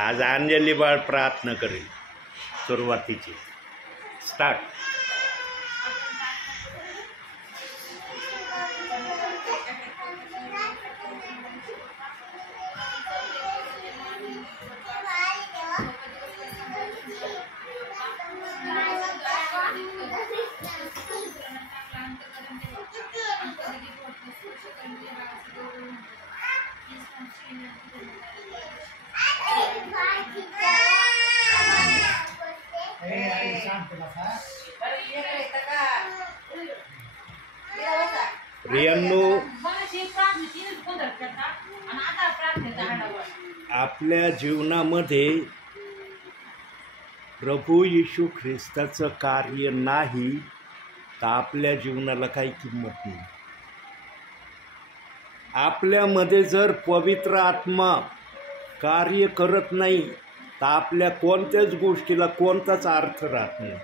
आज अंजली बाळ प्रार्थना करेल सुरुवातीची स्टार्ट। प्रियांनो, आपल्या जीवनामध्ये प्रभू येशू ख्रिस्ताचं कार्य नाही तर आपल्या जीवनाला काही किंमत नाही। आपल्यामध्ये जर पवित्र आत्मा कार्य करत नाही तर आपल्या कोणत्याच गोष्टीला कोणताच अर्थ राहत नाही।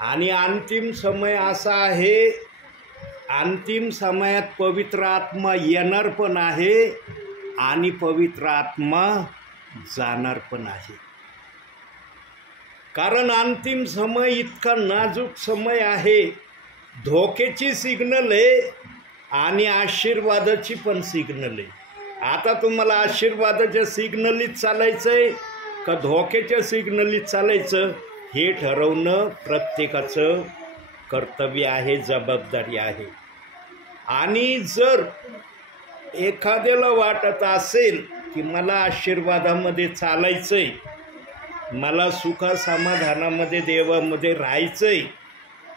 आणि अंतिम समय असा आहे, अंतिम समयात पवित्र आत्मा येणार पण आहे आणि पवित्र आत्मा जाणार पण आहे। कारण अंतिम समय इतका नाजूक समय आहे, धोक्याची सिग्नल आहे आणि आशीर्वादाची पण सिग्नल आहे। आता तुम्हाला आशीर्वादाच्या सिग्नलीत चालायचंय का धोक्याच्या सिग्नलीत चालायचं हे ठरवणं प्रत्येकाचं कर्तव्य आहे, जबाबदारी आहे। आणि जर एखाद्याला वाटत असेल की मला आशीर्वादामध्ये चालायचंय, मला सुख समाधानामध्ये देवामध्ये राहायचंय,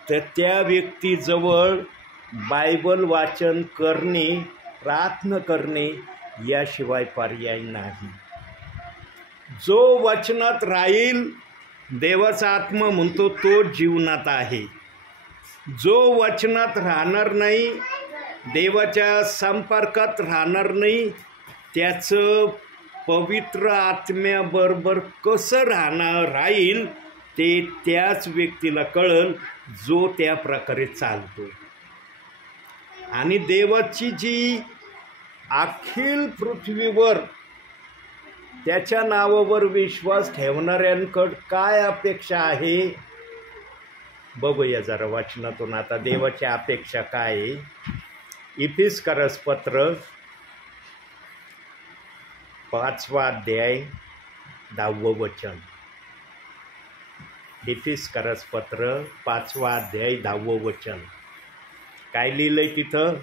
तर त्या व्यक्तीजवळ बायबल वाचन करणे, प्रार्थना करणे याशिवाय पर्याय नाही। जो वचनात राहील, देवाचा आत्मा म्हणतो तो जीवनात आहे। जो वचनात राहणार नाही, देवाच्या संपर्कात राहणार नाही, त्याचं पवित्र आत्म्याबरोबर कसं राहील ते त्याच व्यक्तीला कळेल जो त्या प्रकारे चालतो। आणि देवाची जी अखिल पृथ्वीवर त्याच्या नावावर विश्वास ठेवणाऱ्यांकडं काय अपेक्षा आहे बघूया जरा वचनातून। आता देवाची अपेक्षा काय आहे? इफिसकरस पत्र 5वा अध्याय 10वं वचन। इफिसकरस पत्र 5वा अध्याय 10वं वचन काय लिहिलंय तिथं?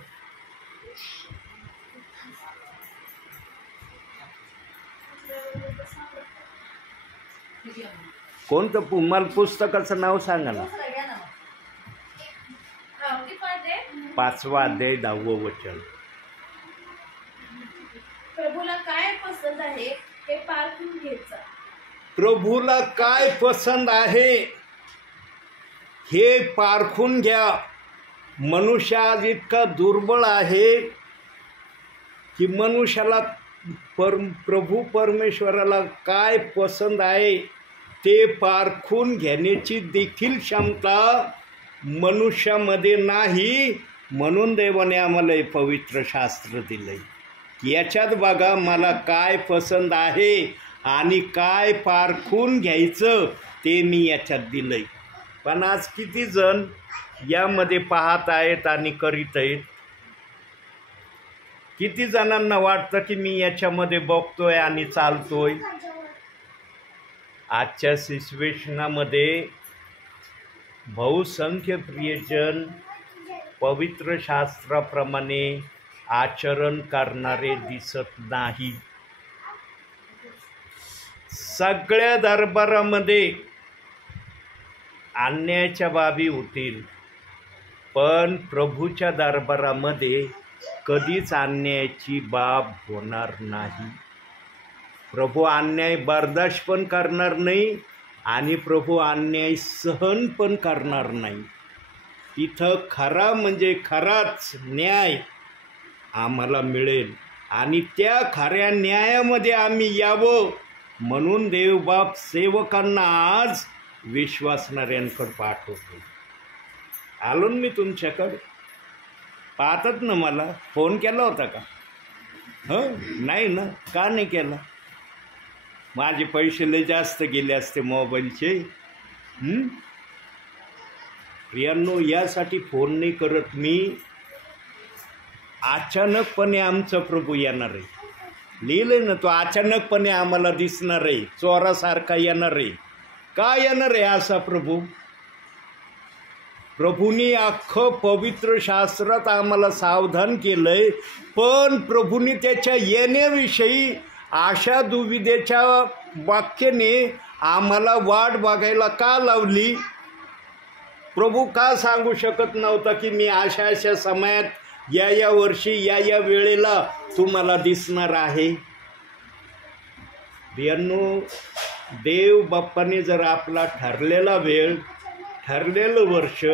कोणतं मला पुस्तकाचं नाव सांगा ना। 5वा अध्याय 10वं वचन। प्रभूला काय पसंत आहे हे पारखून घ्यायचं। प्रभूला काय पसंत आहे हे पारखून घ्या। मनुष्य आज इतका दुर्बळ आहे की मनुष्याला प्रभू परमेश्वराला काय पसंत आहे ते पारखून घेण्याची देखील क्षमता मनुष्यामध्ये नाही। म्हणून देवाने आम्हाला हे पवित्र शास्त्र दिलंय, याच्यात बघा मला काय पसंत आहे आणि काय पारखून घ्यायचं ते मी याच्यात दिलंय। पण आज किती जण यामध्ये पाहत आहेत आणि करीत आहेत? किती जणांना वाटतं की मी याच्यामध्ये बघतोय आणि चालतोय? आजच्या सिच्युएशनामध्ये बहुसंख्य प्रियजन पवित्र शास्त्राप्रमाणे आचरण करणारे दिसत नाही। सगळ्या दरबारामध्ये अन्यायाच्या बाबी होतील, पण प्रभूच्या दरबारामध्ये कधीच अन्यायाची बाब होणार नाही। प्रभू अन्याय बर्दाश्त पण करणार नाही आणि प्रभू अन्याय सहन पण करणार नाही। इथं खरा म्हणजे खराच न्याय आम्हाला मिळेल आणि त्या खऱ्या न्यायामध्ये आम्ही यावं म्हणून देवबाप सेवकांना आज विश्वासणाऱ्यांकडे पाठवतो। आलो मी तुमच्याकडे, पाहतात ना? मला फोन केला होता का? नाही ना? का नाही केला? माझे पैसे लय जास्त गेले असते मोबाईलचे. प्रियांनो, यासाठी फोन नाही करत मी. अचानकपणे आमचा प्रभू येणार आहे. लिहिलंय ना, तो अचानकपणे आम्हाला दिसणार आहे, चोरासारखा येणार आहे. का येणार आहे असा प्रभू? प्रभूंनी अख्खं पवित्र शास्त्रात आम्हाला सावधान केलंय, पण प्रभूंनी त्याच्या येण्याविषयी आशा दुविधेच्या वाक्याने आम्हाला वाट बघायला का लावली? प्रभू का सांगू शकत नव्हता की मी अशा अशा समयात, या वर्षी, या वेळेला तुम्हाला दिसणार आहे? प्रियांनो, देव बाप्पाने जर आपला ठरलेला वेळ, ठरलेलं वर्ष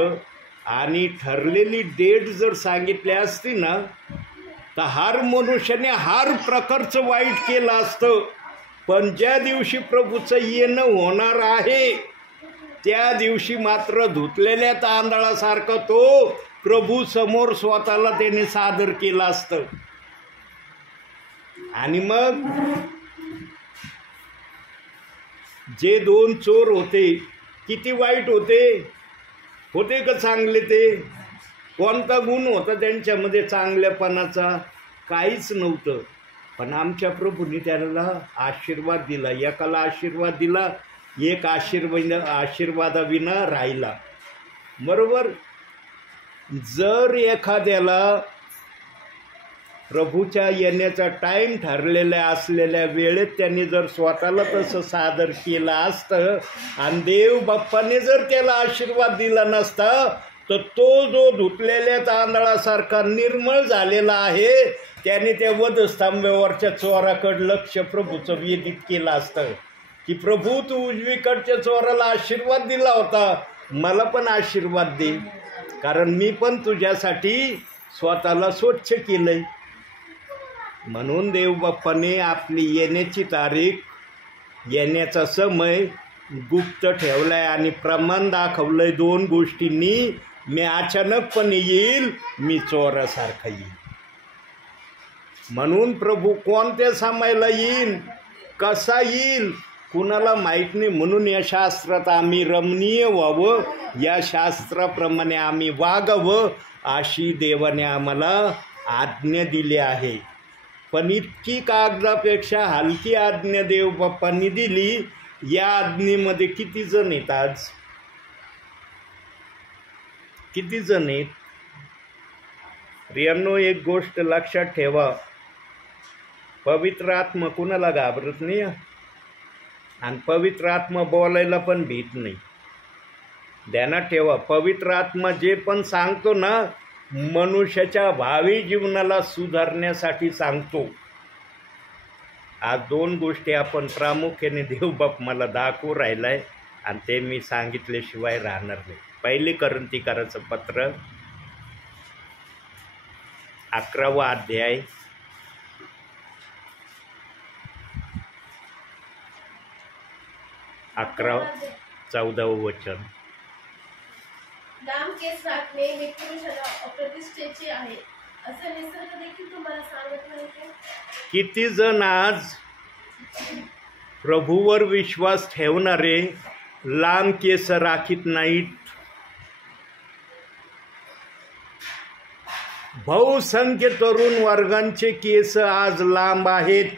आणि ठरलेली डेट जर सांगितली असती ना, तर हर मनुष्याने हर प्रकारचं वाईट केलं असतं. पण ज्या दिवशी प्रभूचं येणं होणार आहे, त्या दिवशी मात्र धुतलेल्या तांदळासारखं तो प्रभू समोर स्वतःला त्याने सादर केलं असतं. आणि मग जे 2 चोर होते, किती वाईट होते का चांगले? ते कोणता गुण होता त्यांच्यामध्ये चांगल्यापणाचा? काहीच नव्हतं. पण आमच्या प्रभूंनी त्याला आशीर्वाद दिला. एकाला आशीर्वाद दिला, एक आशीर्वादाविना राहिला. बरोबर. जर एखाद्याला प्रभूच्या येण्याचा टाईम ठरलेल्या असलेल्या वेळेत त्यांनी जर स्वतःला तसं सादर केलं असतं आणि देव बाप्पाने जर त्याला आशीर्वाद दिला नसता, तर तो जो धुतलेल्या तांदळासारखा निर्मळ झालेला आहे, त्याने त्या वधस्तंभावरच्या चोराकडे लक्ष प्रभूचं वेधित केलं असतं की प्रभू, तू उजवीकडच्या चोराला आशीर्वाद दिला होता, मला पण आशीर्वाद दे, कारण मी पण तुझ्यासाठी स्वतःला स्वच्छ केलंय. म्हणून देवबाप्पाने आपली येण्याची तारीख, येण्याचा समय गुप्त ठेवलाय आणि प्रमाण दाखवलंय 2 गोष्टींनी. मी अचानकपणे येईल, मी चोरासारखा येईल. म्हणून प्रभू कोणत्या समयाला येईल, कसा येईल, कुणाला माहीत नाही. म्हणून या शास्त्रात आम्ही रमणीय व्हावं, या शास्त्राप्रमाणे आम्ही वागावं, अशी देवाने आम्हाला आज्ञा दिली आहे. पण इतकी कागदापेक्षा हलकी आज्ञा देव बाप्पांनी दिली. या आज्ञेमध्ये किती जण आहेत आज? किती जण आहेत? प्रियांनो, एक गोष्ट लक्षात ठेवा, पवित्र आत्मा कुणाला घाबरत नाही आणि पवित्र आत्मा बोलायला पण भीत नाही. ध्यानात ठेवा, पवित्र आत्मा जे पण सांगतो ना, मनुष्याच्या भावी जीवनाला सुधारण्यासाठी सांगतो. आज 2 गोष्टी आपण प्रामुख्याने देवबाप मला दाखवू राहिलाय आणि ते मी सांगितल्याशिवाय राहणार नाही. 1 कोरिन्थीकराचं पत्र 11वा अध्याय 11-14 वचन. लांब केस राखणे हे पुरुषाला अप्रतिष्ठेचे आहे, असं निसर्ग देखील तुम्हाला सांगत नाही का? किती जण आज प्रभूवर विश्वास ठेवणारे लांब केस राखीत नाहीत? बहुसंख्य तरुण वर्गांचे केस आज लांब आहेत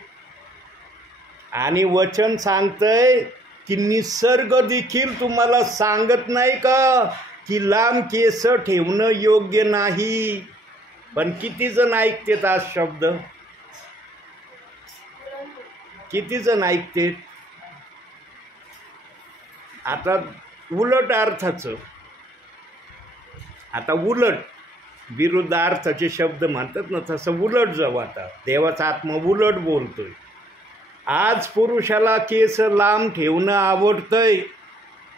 आणि वचन सांगतंय की निसर्ग देखील तुम्हाला सांगत नाही का की लांब केस ठेवणं योग्य नाही? पण किती जण ऐकतात आज शब्द? किती जण ऐकतात? आता उलट अर्थाचं, आता उलट विरुद्धार्थाचे शब्द म्हणतात ना, तसं उलट जाऊ. आता देवाचा आत्मा उलट बोलतोय. आज पुरुषाला केस लांब ठेवणं आवडतंय,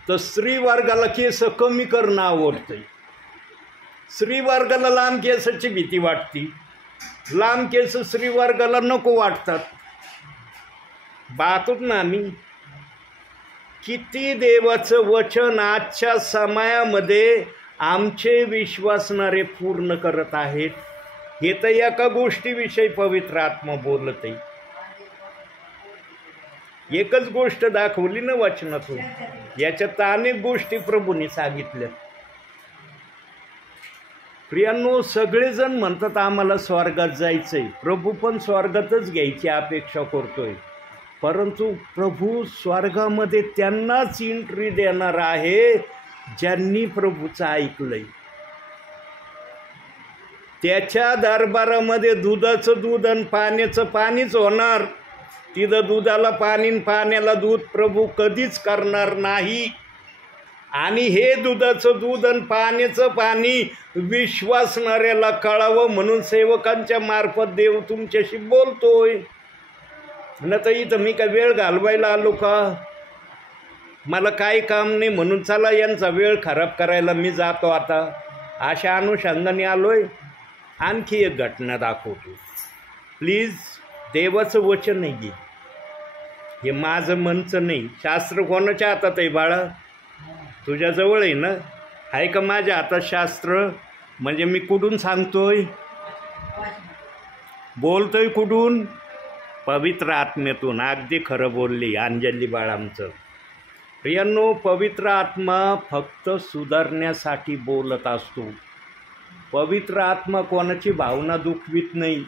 तर स्त्री वर्गाला केस कमी करणं आवडतंय. स्त्री वर्गाला लांब केसाची भीती वाटते, लांब केस स्त्री वर्गाला नको वाटतात. पाहतोच ना आम्ही किती देवाचं वचन आजच्या समयामध्ये आमचे विश्वासणारे पूर्ण करत आहेत. हे तर एका गोष्टीविषयी पवित्र आत्मा बोलत आहे. एकच गोष्ट दाखवली ना वचनातून, याच्यात अनेक गोष्टी प्रभूंनी सांगितल्या. प्रियांनो, सगळेजण म्हणतात आम्हाला स्वर्गात जायचंय, प्रभू पण स्वर्गातच घ्यायची अपेक्षा करतोय, परंतु प्रभू स्वर्गामध्ये त्यांनाच एंट्री देणार आहे ज्यांनी प्रभूचं ऐकलंय. त्याच्या दरबारामध्ये दुधाचं दूध आणि पाण्याचं पाणीच होणार. तिथं दुधाला पाणी आणि पाण्याला दूध प्रभू कधीच करणार नाही. आणि हे दुधाचं दूध आणि पाण्याचं पाणी विश्वासणाऱ्याला कळावं म्हणून सेवकांच्या मार्फत देव तुमच्याशी बोलतोय. न तर इथं मी काय वेळ घालवायला आलो का? मला काही काम नाही म्हणून चला यांचा वेळ खराब करायला मी जातो आता, अशा अनुषंगाने आलोय. आणखी एक घटना दाखवतो. प्लीज, देवाचं वचन आहे, हे माझं मनचं नाही. शास्त्र कोणाच्या हातात आहे बाळा? तुझ्याजवळ आहे ना? आहे का माझ्या हातात शास्त्र? म्हणजे मी कुठून सांगतोय, बोलतोय कुठून? पवित्र आत्म्यातून. अगदी खरं बोलली अंजली बाळा आमचं. प्रियांनो, पवित्र आत्मा फक्त सुधारण्यासाठी बोलत असतो. पवित्र आत्मा कोणाची भावना दुखवित नाही.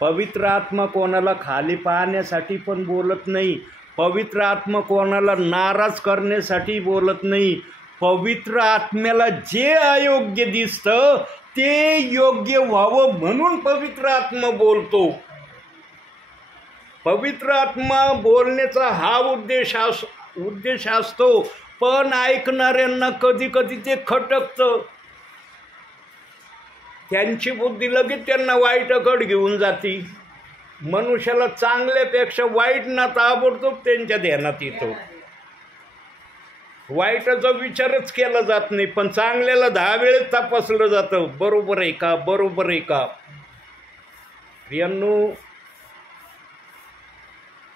पवित्र आत्मा कोणाला खाली पाहण्यासाठी पण बोलत नाही. पवित्र आत्मा कोणाला नाराज करण्यासाठी बोलत नाही. पवित्र आत्म्याला जे अयोग्य दिसतं ते योग्य व्हावं म्हणून पवित्र आत्मा बोलतो. पवित्र आत्मा बोलण्याचा हा उद्देश असतो, पण ऐकणाऱ्यांना कधी कधी ते खटकतं. त्यांची बुद्धी लगेच त्यांना वाईटकडे घेऊन जाती. मनुष्याला चांगल्यापेक्षा वाईट ना ताबडतोब त्यांच्या ध्यानात येतो. वाईटाचा विचारच केला जात नाही, पण चांगल्याला 10 वेळेस तपासलं जातं, बरोबर आहे का, बरोबर आहे का. प्रियांनो,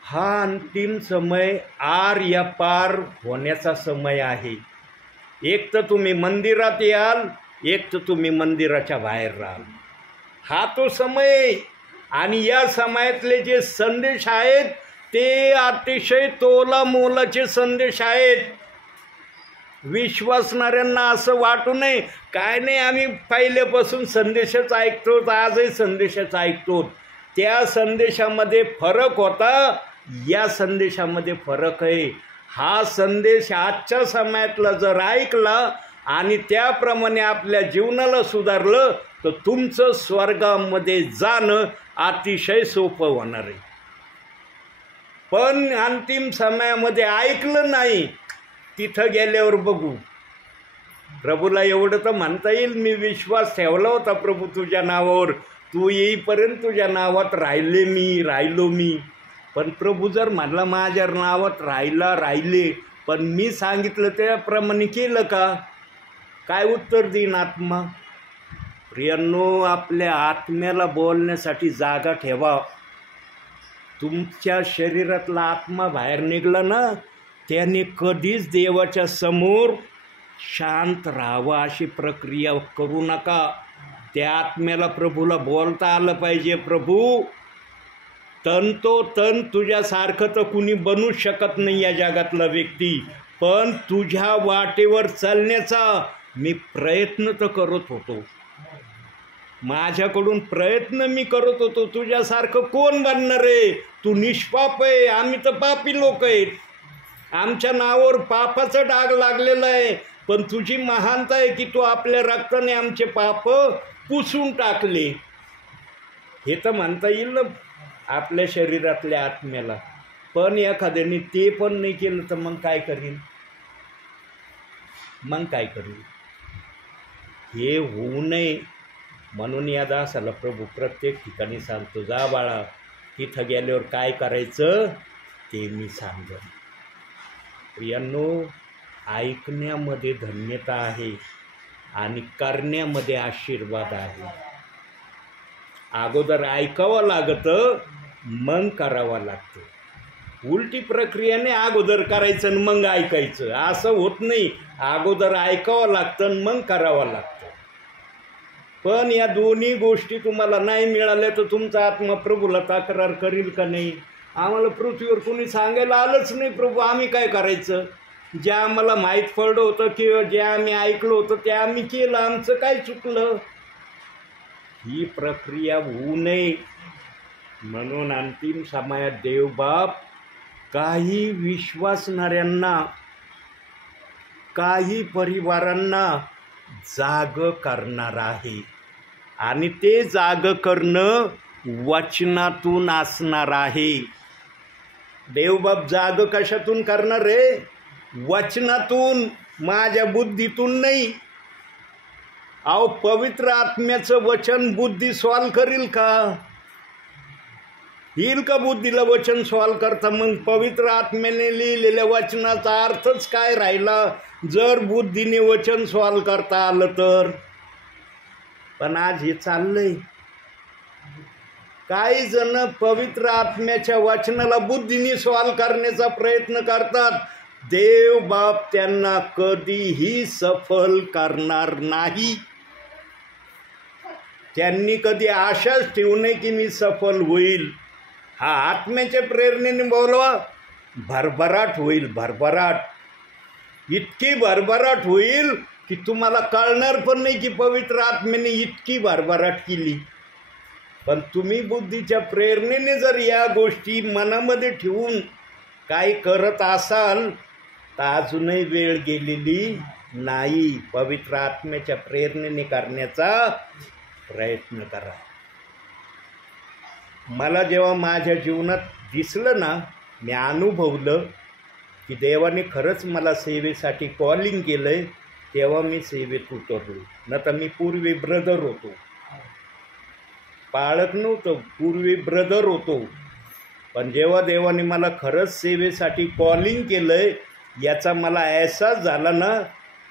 हा अंतिम समय आर या पार होण्याचा समय आहे. एक तर तुम्ही मंदिरात याल, एक तर तुम्ही मंदिराच्या बाहेर राहाल. हा तो समय. आणि या समयातले जे संदेश आहेत ते अतिशय तोला मोलाचे संदेश आहेत. विश्वासणाऱ्यांना असं वाटू नये काय नाही, आम्ही पहिल्यापासून संदेशच ऐकतो, आजही संदेशच ऐकतो. त्या संदेशामध्ये फरक होता, या संदेशामध्ये फरक आहे. हा संदेश आजच्या समयातला जर ऐकला आणि त्याप्रमाणे आपल्या जीवनाला सुधारलं तर तुमचं स्वर्गामध्ये जाणं अतिशय सोपं होणार आहे. पण अंतिम समयामध्ये ऐकलं नाही, तिथं गेल्यावर बघू. प्रभूला एवढं तर म्हणता येईल, मी विश्वास ठेवला होता प्रभू तुझ्या नावावर, तू येईपर्यंत तुझ्या नावात राहिलो मी. पण प्रभू जर म्हणला माझ्या नावात राहिले, पण मी सांगितलं त्याप्रमाणे केलं का? काय उत्तर देईन आत्मा? प्रियांनो, आपल्या आत्म्याला बोलण्यासाठी जागा ठेवा. तुमच्या शरीरातला आत्मा बाहेर निघला ना, त्याने कधीच देवाच्या समोर शांत राहावं अशी प्रक्रिया करू नका. त्या आत्म्याला प्रभूला बोलता आलं पाहिजे, प्रभू तन तुझ्यासारखं तर कुणी बनू शकत नाही या जगातला व्यक्ती, पण तुझ्या वाटेवर चालण्याचा मी प्रयत्न तर करत होतो. माझ्याकडून प्रयत्न मी करत होतो. तुझ्यासारखं कोण बनणार आहे? तू निष्पाप आहे, आम्ही तर पापी लोक आहेत. आमच्या नावावर पापाचा डाग लागलेला आहे, पण तुझी महानता आहे की तू आपल्या रक्ताने आमचे पाप पुसून टाकले. हे तर म्हणता येईल ना आपल्या शरीरातल्या आत्म्याला. पण एखाद्याने ते पण नाही केलं तर मग काय करीन? हे होऊ नये म्हणून या दासाला प्रभू प्रत्येक ठिकाणी सांगतो, जा बाळा, तिथं गेल्यावर काय करायचं ते मी सांगेन. प्रियांनो, ऐकण्यामध्ये धन्यता आहे आणि करण्यामध्ये आशीर्वाद आहे. अगोदर ऐकावं लागतं, मग करावं लागतं. उलटी प्रक्रियाने अगोदर करायचं आणि मग ऐकायचं असं होत नाही. अगोदर ऐकावं लागतं आणि मग करावं लागतं. पण या दोन्ही गोष्टी तुम्हाला नाही मिळाल्या तर तुमचा आत्मा प्रभूला तक्रार करील का नाही? आम्हाला पृथ्वीवर कोणी सांगायला आलंच नाही प्रभू, आम्ही काय करायचं? जे आम्हाला माहीत पडलं होतं किंवा जे आम्ही ऐकलं होतं ते आम्ही केलं, आमचं काय चुकलं? ही प्रक्रिया होऊ नये म्हणून अंतिम समयात देवबाप काही विश्वासणाऱ्यांना, काही परिवारांना जाग करणार आहे. आणि ते जाग करणं वचनातून असणार आहे. देवबाप जाग कशातून करणार आहे? वचनातून, माझ्या बुद्धीतून नाही. अहो, पवित्र आत्म्याचं वचन बुद्धी सॉल्व करील का? येईल का बुद्धीला वचन सॉल्व करता? मग पवित्र आत्म्याने लिहिलेल्या वचनाचा अर्थच काय राहिला जर बुद्धीने वचन सॉल्व करता आलं तर? पण आज हे चाललंय. काही जण पवित्र आत्म्याच्या वचनाला बुद्धीने सॉल्व करण्याचा प्रयत्न करतात. देव बाप त्यांना कधीही सफल करणार नाही. त्यांनी कधी आशाच ठेवू नये की मी सफल होईल. हा आत्म्याच्या प्रेरणेने बोलवा, भरभराट होईल. भरभराट, इतकी भरभराट होईल की तुम्हाला कळणार पण नाही की पवित्र आत्म्याने इतकी भरभराट केली. पण तुम्ही बुद्धीच्या प्रेरणेने जर या गोष्टी मनामध्ये ठेवून काय करत असाल तर अजूनही वेळ गेलेली नाही. पवित्र आत्म्याच्या प्रेरणेने करण्याचा प्रयत्न करा. मला जेव्हा माझ्या जीवनात दिसलं ना, मी अनुभवलं की देवाने खरंच मला सेवेसाठी कॉलिंग केलं आहे, तेव्हा मी सेवेत उतरलो. न तर मी पूर्वी ब्रदर होतो, पाळक नव्हतं, पूर्वी ब्रदर होतो. पण जेव्हा देवाने मला खरंच सेवेसाठी कॉलिंग केलं आहे याचा मला अहसास झाला ना,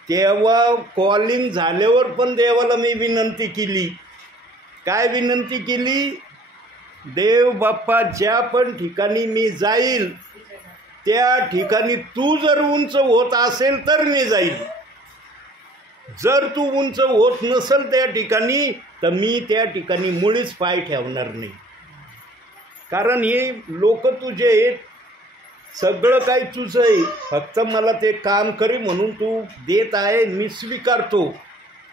तेव्हा कॉलिंग झाल्यावर पण देवाला मी विनंती केली. काय विनंती केली? देव बाप्पा, ज्या पण ठिकाणी मी जाईल त्या ठिकाणी तू जर उंच होत असेल तर मी जाईल. जर तू उंच होत नसेल त्या ठिकाणी तर मी त्या ठिकाणी मुळीच पाय ठेवणार नाही. कारण हे लोक तुझे आहेत, सगळं काही तुझं आहे, फक्त मला ते काम करी म्हणून तू देत आहे, मी स्वीकारतो.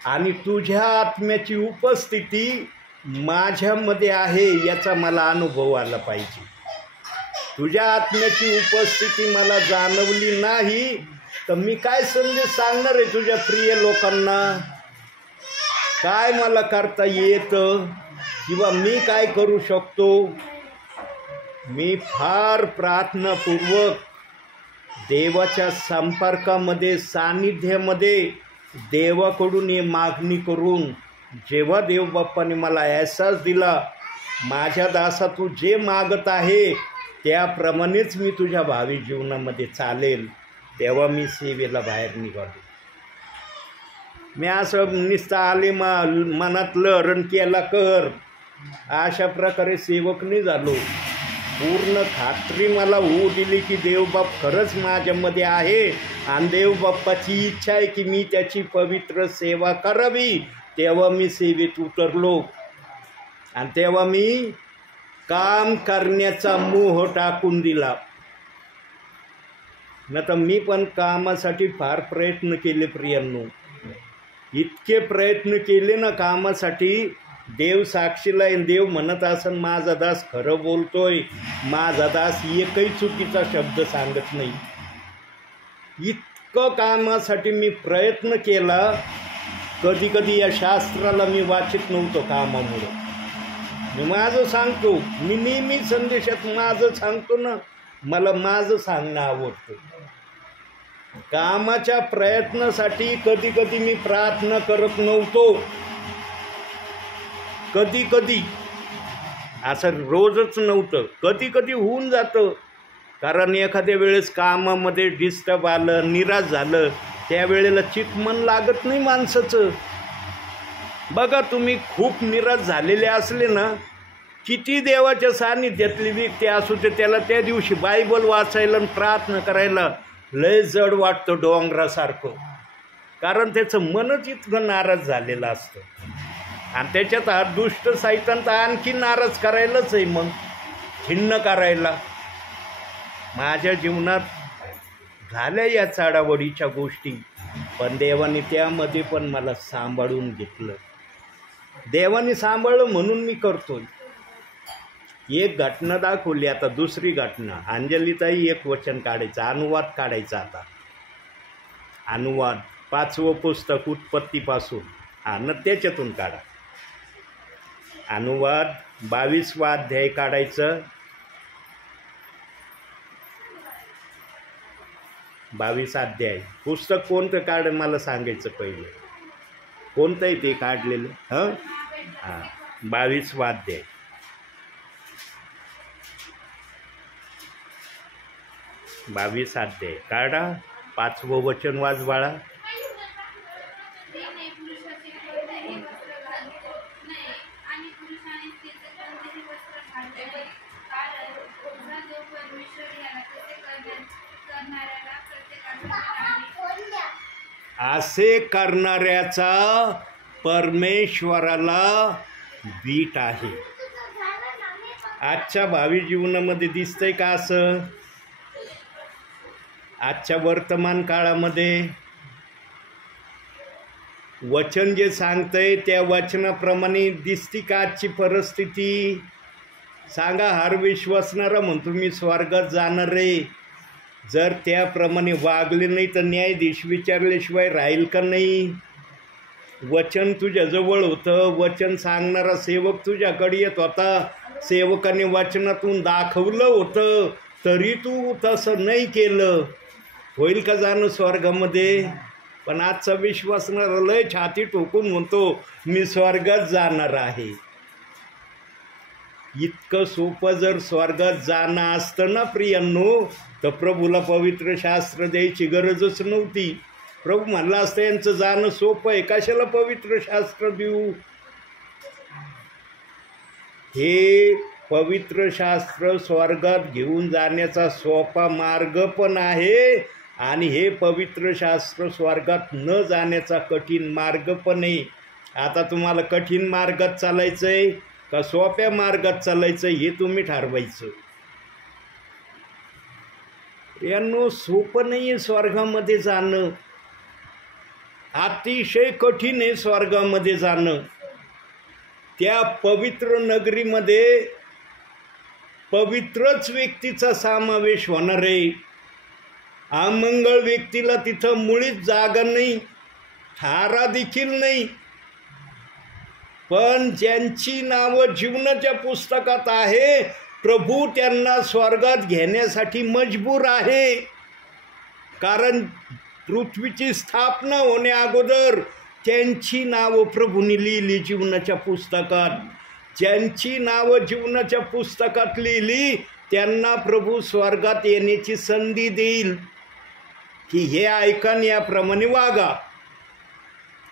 आणि तुझ्या आत्म्याची उपस्थिती माझ्यामध्ये आहे याचा मला अनुभव आला पाहिजे. तुझ्या आत्म्याची उपस्थिती मला जाणवली नाही तर मी काय संदेश सांगणार आहे तुझ्या प्रिय लोकांना? काय मला करता येतं किंवा मी काय करू शकतो? मी फार प्रार्थनापूर्वक देवाच्या संपर्कामध्ये, सानिध्यामध्ये देवाकडून हे मागणी करून, जेव्हा देवबाप्पाने मला एहसास दिला माझ्या दासा तू जे मागत आहे त्याप्रमाणेच मी तुझ्या भावी जीवनामध्ये चालेल, तेव्हा मी सेवेला बाहेर निघालो. मी असं नुसतं आले मनातलं रण केला कर अशा प्रकारे सेवक नाही झालो. पूर्ण खात्री मला होऊ दिली की देवबाप खरंच माझ्यामध्ये आहे आणि देवबाप्पाची इच्छा आहे की मी त्याची पवित्र सेवा करावी. तेव्हा मी सेवेत उतरलो आणि तेव्हा मी काम करण्याचा मोह टाकून दिला. न तर मी पण कामासाठी फार प्रयत्न केले प्रियांनो, इतके प्रयत्न केले ना कामासाठी. देव साक्षीला आहे, देव म्हणत असन माझा दास खरं बोलतोय, माझा दास एकही चुकीचा शब्द सांगत नाही. इतकं कामासाठी मी प्रयत्न केला. कधी कधी या शास्त्राला मी वाचित नव्हतो कामामुळे. मी माझं सांगतो, मी नेहमी संदेशात माझं सांगतो ना, मला माझं सांगणं आवडतं. कामाच्या प्रयत्नासाठी कधी कधी मी प्रार्थना करत नव्हतो. कधी कधी असं रोजच नव्हतं, कधी कधी होऊन जातं. कारण एखाद्या वेळेस कामामध्ये डिस्टर्ब आलं, निराश झालं, त्यावेळेला चिकमन लागत नाही माणसाचं. बघा तुम्ही खूप निराश झालेले असले ना, किती देवाच्या सानिध्यातली व्यक्ती असू ते, त्याला त्या दिवशी बायबल वाचायला आणि प्रार्थना करायला लय जड वाटतं डोंगरासारखं. कारण त्याचं मनच इतकं नाराज झालेलं असतं. आणि त्याच्यात हा दुष्ट सैतान तर आणखी नाराज करायलाच आहे, मग खिन्न करायला. माझ्या जीवनात झाल्या या चाडावडीच्या गोष्टी, पण देवाने त्यामध्ये पण मला सांभाळून घेतलं. देवाने सांभाळलं म्हणून मी करतोय. एक घटना दाखवली, आता दुसरी घटना. अंजलीताई एक वचन काढायचं, अनुवाद काढायचा. आता अनुवाद 5वं पुस्तक उत्पत्तीपासून, न त्याच्यातून काढा अनुवाद. 22वा अध्याय काढायचं. 22 अध्याय पुस्तक कोणतं काढ मला सांगायचं पहिले. कोणतं आहे ते काढलेलं? हां 22वा अध्याय. 22 अध्याय काढा. 5वं वचन वाच बाळा. असे करणाऱ्याचा परमेश्वराला बीट आहे. आजच्या भावी जीवनामध्ये दिसतंय का असं? आजच्या वर्तमान काळामध्ये वचन जे सांगतंय त्या वचनाप्रमाणे दिसती का आजची परिस्थिती? सांगा. हर विश्वासणारा म्हणतो मी स्वर्गात जाणार रे. जर त्याप्रमाणे वागले नाही तर न्यायाधीश विचारल्याशिवाय राहील का नाही? वचन तुझ्याजवळ होतं, वचन सांगणारा सेवक तुझ्याकडे येत होता, सेवकाने वचनातून दाखवलं होतं, तरी तू तसं नाही केलं. होईल का जाणं स्वर्गामध्ये? पण आजचा विश्वासणारा लय छाती ठोकून म्हणतो मी स्वर्गात जाणार आहे. इतकं सोपं जर स्वर्गात जाणं असतं ना प्रियांनो, तर प्रभूला पवित्र शास्त्र द्यायची गरजच नव्हती. प्रभू म्हणला असतं यांचं जाणं सोपं आहे, कशाला पवित्र शास्त्र देऊ? हे पवित्र शास्त्र स्वर्गात घेऊन जाण्याचा सोपा मार्ग पण आहे, आणि हे पवित्र शास्त्र स्वर्गात न जाण्याचा कठीण मार्ग पण आहे. आता तुम्हाला कठीण मार्गात चालायचं आहे का सोप्या मार्गात चालायचं हे तुम्ही ठरवायचं. यांनो सोपं नाही आहे स्वर्गामध्ये जाणं, अतिशय कठीण आहे स्वर्गामध्ये जाणं. त्या पवित्र नगरीमध्ये पवित्रच व्यक्तीचा समावेश होणार आहे. अमंगळ व्यक्तीला तिथं मुळीच जागा नाही, थारा देखील नाही. पण ज्यांची नावं जीवनाच्या पुस्तकात आहे, प्रभू त्यांना स्वर्गात घेण्यासाठी मजबूर आहे. कारण पृथ्वीची स्थापना होण्या अगोदर त्यांची नावं प्रभूने लिहिली जीवनाच्या पुस्तकात. ज्यांची नावं जीवनाच्या पुस्तकात लिहिली त्यांना प्रभू स्वर्गात येण्याची संधी देईल की हे ऐका आणि याप्रमाणे वागा.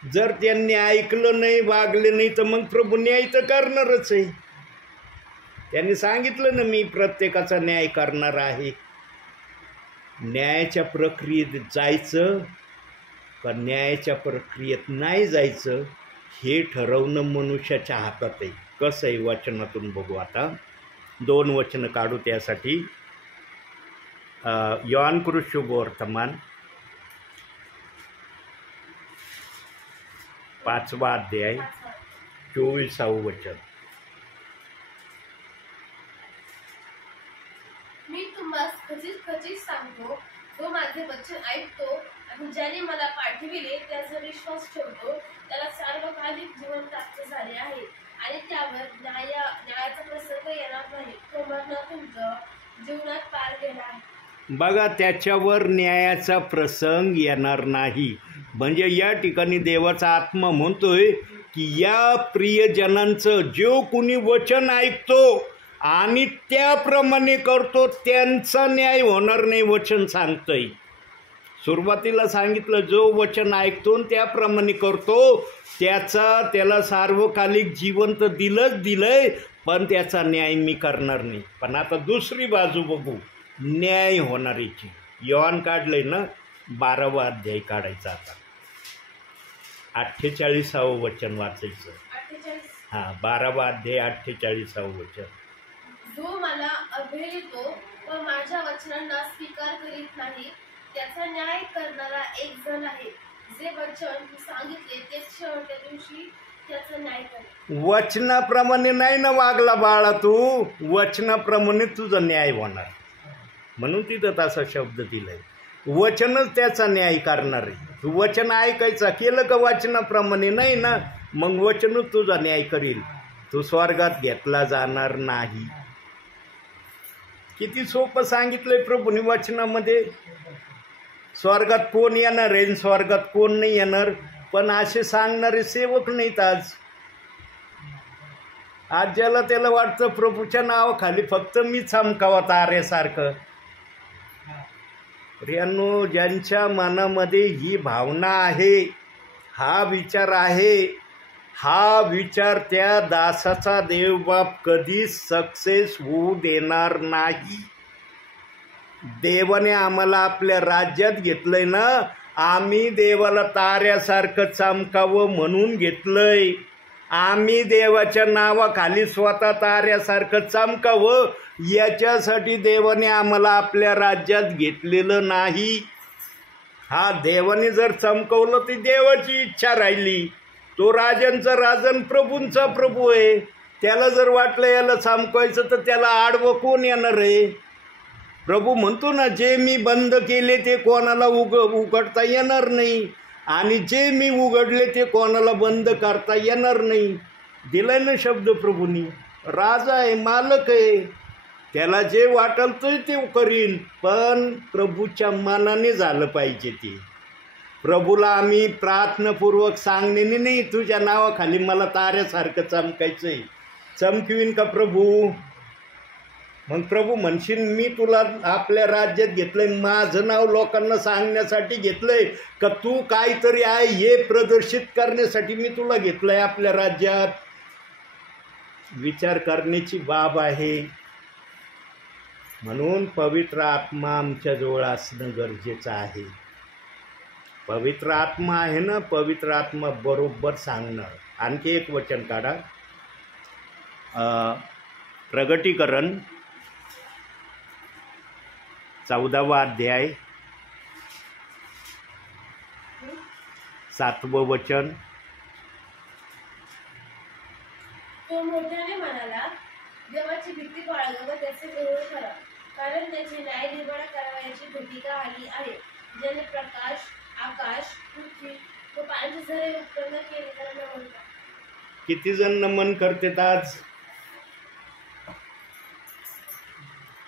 जर त्यांनी ऐकलं नाही, वागले नाही, तर मग प्रभू न्याय तर करणारच आहे. त्यांनी सांगितलं ना मी प्रत्येकाचा न्याय करणार आहे. न्यायाच्या प्रक्रियेत जायचं का न्यायाच्या प्रक्रियेत नाही जायचं हे ठरवणं मनुष्याच्या हातात आहे. कसं आहे वचनातून बघू. आता 2 वचनं काढू त्यासाठी. योहान शुभवर्तमान 5वा अध्याय 24वे वचन. मी तुम्हाला खचित सांगतो, जो माझे वचन ऐकतो आणि ज्याने मला पाठविले त्याचा विश्वास ठेवतो त्याला सार्वकालिक जीवन प्राप्त झाले आहे आणि त्यावर न्यायाचा प्रसंग येणार नाही. तो मरणातून जीवनात पार गेला आहे. बघा, त्याच्यावर न्यायाचा प्रसंग येणार नाही. म्हणजे या ठिकाणी देवाचा आत्मा म्हणतोय की या प्रियजनांचं जो कुणी वचन ऐकतो आणि त्याप्रमाणे करतो त्यांचा न्याय होणार नाही. वचन सांगतंय, सुरुवातीला सांगितलं जो वचन ऐकतो आणि त्याप्रमाणे करतो त्याला सार्वकालिक जीवन तर दिलंय, पण त्याचा न्याय मी करणार नाही. पण आता दुसरी बाजू बघू, न्याय होणारीची. योहान काढलंय ना, 12वा अध्याय काढायचा. आता 48वं वचन वाचायचं. 12वा अध्याय 48वं वचन. जो मला अभेदितो व माझ्या वचनांना स्वीकार करीत नाही, त्याचा न्याय करणारा एक जण आहे, जे वचन मी सांगितले ते शेवटच्या दिवशी त्याचा न्याय करेल. वचनाप्रमाणे नाही ना वागला बाळा तू, वचनाप्रमाणे तुझा न्याय होणार, म्हणून तिथं तसा शब्द दिलाय. वचनच त्याचा न्याय करणार आहे. तू वचन ऐकायचा, केलं का वचनाप्रमाणे नाही ना, मग वचनच तुझा न्याय करील. तू स्वर्गात घेतला जाणार नाही. किती सोपं सांगितलंय प्रभूने वचनामध्ये. स्वर्गात कोण येणार आहे, स्वर्गात कोण नाही येणार, पण असे सांगणारे सेवक नाहीत आज. आज ज्याला त्याला वाटतं प्रभूच्या नावाखाली फक्त मी चमकावा ताऱ्यासारखं. प्रियांनो, ज्यांच्या मनामध्ये ही भावना आहे, हा विचार आहे, हा विचार त्या दासाचा देवबाप कधीच सक्सेस होऊ देणार नाही. देवाने आम्हाला आपल्या राज्यात घेतलंय ना, आम्ही देवाला ताऱ्यासारखं चमकावं म्हणून घेतलंय. आम्ही देवाच्या नावाखाली स्वतः ताऱ्यासारखं चमकावं याच्यासाठी देवाने आम्हाला आपल्या राज्यात घेतलेलं नाही. हा देवाने जर चमकवलं ती देवाची इच्छा राहिली. तो राजांचा राजन, प्रभूंचा प्रभू आहे. त्याला जर वाटलं याला चमकायचं तर त्याला आडवं कोण येणार आहे. प्रभू म्हणतो ना, जे मी बंद केले ते कोणाला उघडता येणार नाही, आणि जे मी उघडले ते कोणाला बंद करता येणार नाही. दिलाय ना शब्द प्रभूंनी. राजा आहे, मालक आहे, त्याला जे वाटल ते करीन, पण प्रभूच्या मनाने झालं पाहिजे ते. प्रभूला आम्ही प्रार्थनापूर्वक सांगणे नाही, तुझ्या नावाखाली मला ताऱ्यासारखं चमकायचंय. चमकवीन का प्रभू? मग प्रभू म्हणशील, मी तुला आपल्या राज्यात घेतलंय, माझं नाव लोकांना सांगण्यासाठी घेतलंय का तू काहीतरी आहे हे प्रदर्शित करण्यासाठी मी तुला घेतलंय आपल्या राज्यात? विचार करण्याची बाब आहे. म्हणून पवित्र आत्मा आमच्याजवळ असणं गरजेचं आहे. पवित्र आत्मा आहे ना, पवित्र आत्मा बरोबर सांगणार. आणखी एक वचन काढा, प्रगटीकरण 14वा अध्याय 7वं वचन. तो मोठ्याने म्हणाला, देवाची भीती बाळगा व त्याचे गौरव करा, कारण त्याची न्याय निर्माण करावयाची घटिका आली आहे, ज्याने प्रकाश, आकाश, पृथ्वी व पाण्याचे झरे उत्पन्न केले. तर नमन करा. किती जण नमन करतात आज?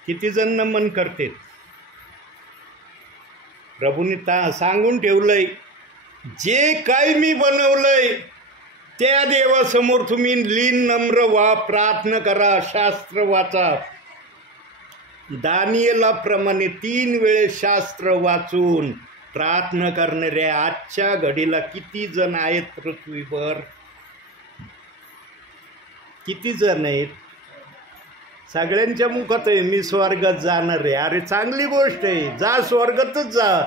किती जण नमन करतात? प्रभूने सांगून ठेवलंय, जे काही मी बनवलंय त्या देवासमोर तुम्ही लीन नम्र व्हा, प्रार्थना करा, शास्त्र वाचा. दानियेलाप्रमाणे 3 वेळेस शास्त्र वाचून प्रार्थना करणाऱ्या आजच्या घडीला किती जण आहेत पृथ्वीवर? किती जण आहेत? सगळ्यांच्या मुखात आहे मी स्वर्गात जाणार आहे. अरे चांगली गोष्ट आहे, जा स्वर्गातच जा.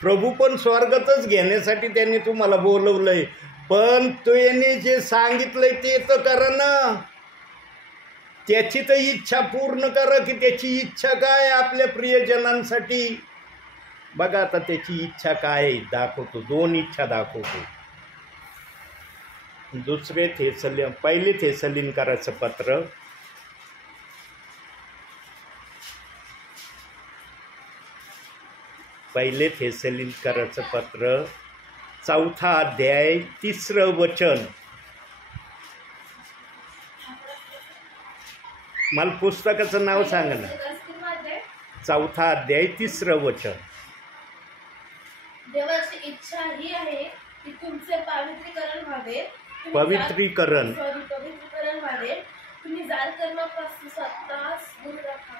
प्रभू पण स्वर्गातच घेण्यासाठी त्यांनी तुम्हाला बोलवलंय, पण त्याने जे सांगितलंय ते तर करा ना. त्याची तर इच्छा पूर्ण करा, की त्याची इच्छा काय आपल्या प्रियजनांसाठी. बघा आता त्याची इच्छा काय दाखवतो. 2 इच्छा दाखवतो. पहिले थेसलिनकराचं पत्र 4था अध्याय 3रं वचन. मला पुस्तकाचं नाव सांगा ना. 4था अध्याय 3रं वचन. देवाची इच्छा ही आहे की तुमचे पवित्रीकरण व्हावे. पवित्रीकरण व्हावे. तुम्ही जाल कर्मापासून स्वतःस दूर राहा.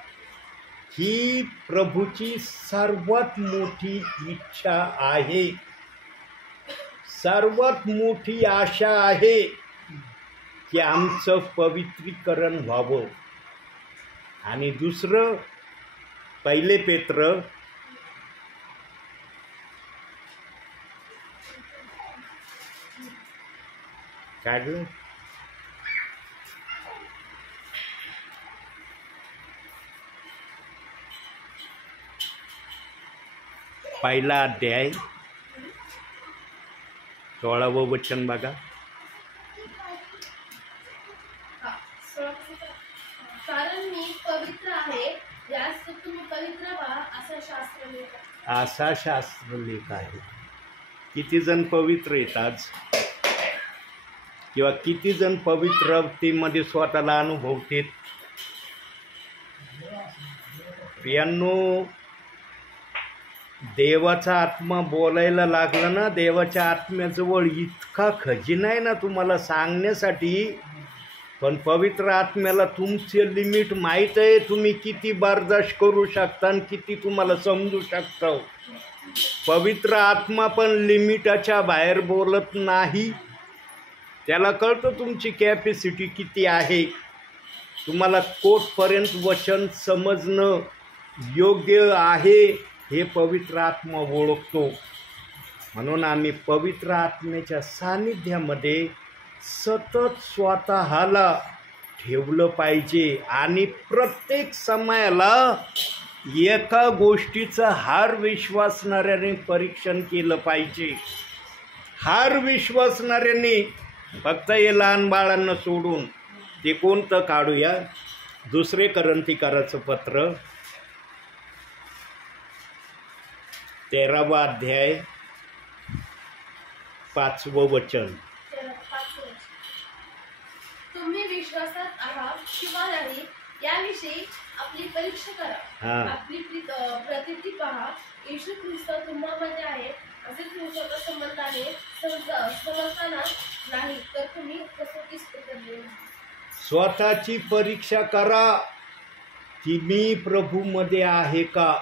ही प्रभूची सर्वात मोठी इच्छा आहे, सर्वात मोठी आशा आहे की आमचं पवित्रीकरण व्हावं. आणि दुसरं, 1 पेत्र काढलं. पहिला अध्याय 16वं वचन बघा. कारण मी पवित्र आहे, यास तुम्ही पवित्र व्हा, असा शास्त्रलेख आहे. किती जण पवित्र आहेत आज, किंवा किती जण पवित्रतेमध्ये स्वतःला अनुभवतात. प्रियांनो, देवाचा आत्मा बोलायला लागला ना, देवाच्या आत्म्याजवळ इतका खजिना आहे ना तुम्हाला सांगण्यासाठी. पण पवित्र आत्म्याला तुमचे लिमिट माहीत आहे, तुम्ही किती बर्दाश्त करू शकता आणि किती तुम्हाला समजू शकता. पवित्र आत्मा पण लिमिटाच्या बाहेर बोलत नाही. त्याला कळतं तुमची कॅपॅसिटी किती आहे, तुम्हाला कोठपर्यंत वचन समजणं योग्य आहे हे पवित्र आत्मा ओळखतो. म्हणून आम्ही पवित्र आत्म्याच्या सानिध्यामध्ये सतत स्वतःला ठेवलं पाहिजे आणि प्रत्येक समयाला एका गोष्टीचं हार विश्वासणाऱ्याने परीक्षण केलं पाहिजे. हार विश्वासणाऱ्याने फक्त हे लहान बाळांना सोडून. ते कोणतं काढूया? 2 कोरिंथीकराचं पत्र 13वा अध्याय 5वं वचन. तुम्ही विश्वासात आहात किंवा नाही याविषयी आपली परीक्षा करा. आपली प्रतिती पहा. येशू ख्रिस्त तुम्हामध्ये आहे असे तुमच्या संबंधाने समजताना नाही तर तुम्ही कसोटीस उतरले. स्वतःची परीक्षा करा की मी प्रभूमध्ये आहे का.